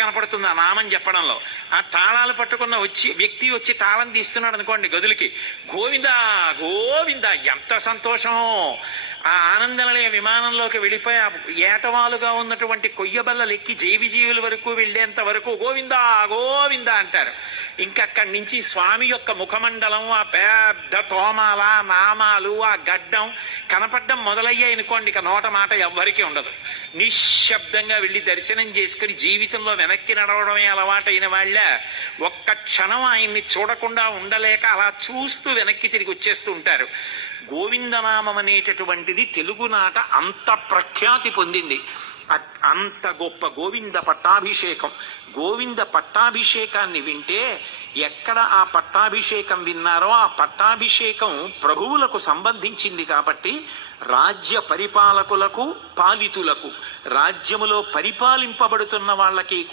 కనపడుతుంది ఆ నామం చెప్పడంలో. ఆ తాళాలు పట్టుకున్న వ్యక్తి వచ్చి తాళం తీస్తున్నాడు అనుకోండి గదులకి, గోవింద గోవింద, ఎంత సంతోషం! ఆ ఆనందనిలయ విమానంలోకి వెళ్ళిపోయి ఆ ఏటవాలుగా ఉన్నటువంటి కొయ్యబల్లలు ఎక్కి జీవిజీవుల వరకు వెళ్ళేంత వరకు గోవింద గోవింద అంటారు. ఇంకక్కడి నుంచి స్వామి యొక్క ముఖమండలం, ఆ పెద్ద తోమాల, నామాలు, ఆ గడ్డం కనపడ్డం మొదలయ్యాయి అనుకోండి, ఇక నోట మాట ఎవ్వరికీ ఉండదు. నిశ్శబ్దంగా వెళ్ళి దర్శనం చేసుకుని జీవితంలో వెనక్కి నడవడమే అలవాటైన వాళ్ళ ఒక్క క్షణం ఆయన్ని చూడకుండా ఉండలేక అలా చూస్తూ వెనక్కి తిరిగి వచ్చేస్తూ ఉంటారు. గోవిందనామం అనేటటువంటిది తెలుగునాట అంత ప్రఖ్యాతి పొందింది. అంత గొప్ప గోవింద పట్టాభిషేకం. గోవింద పట్టాభిషేకాన్ని వింటే ఎక్కడ ఆ పట్టాభిషేకం విన్నారో ఆ పట్టాభిషేకం ప్రభువులకు సంబంధించింది కాబట్టి రాజ్య పరిపాలకులకు, పాలితులకు, రాజ్యములో పరిపాలింపబడుతున్న వాళ్ళకి